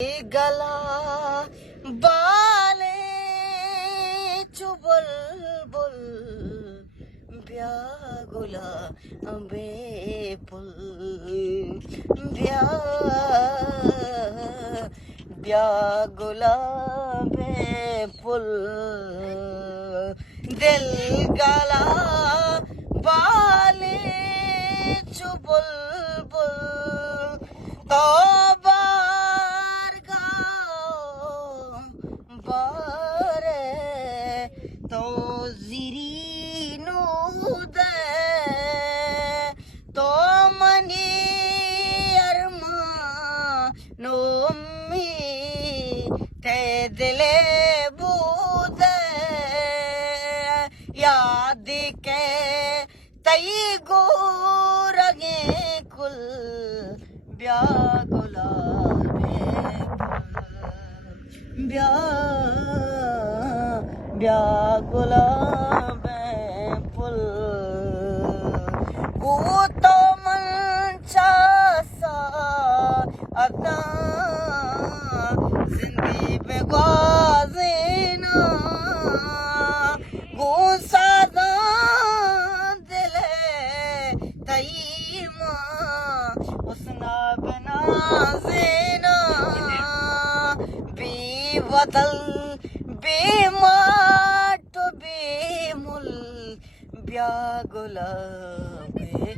गला बाले चुबुल बुल ब्यागुला बेपुल ब्यागुला बेपुल दिल गला बाले चुबुल बुल तो तो ज़िरीनो दे तो मनी अरमा नो मी ते दिले बूदे याद के तई गो रगे कुल ब्या गुलाबे ब्या गुलाबे पुल वो तो मंचा सा अदा जिंदगी पे गाज़ीना वो सादा दिले तईमा उसना बिना ज़ीना बेवदल बेमाट बेमुल ब्या गुलाबे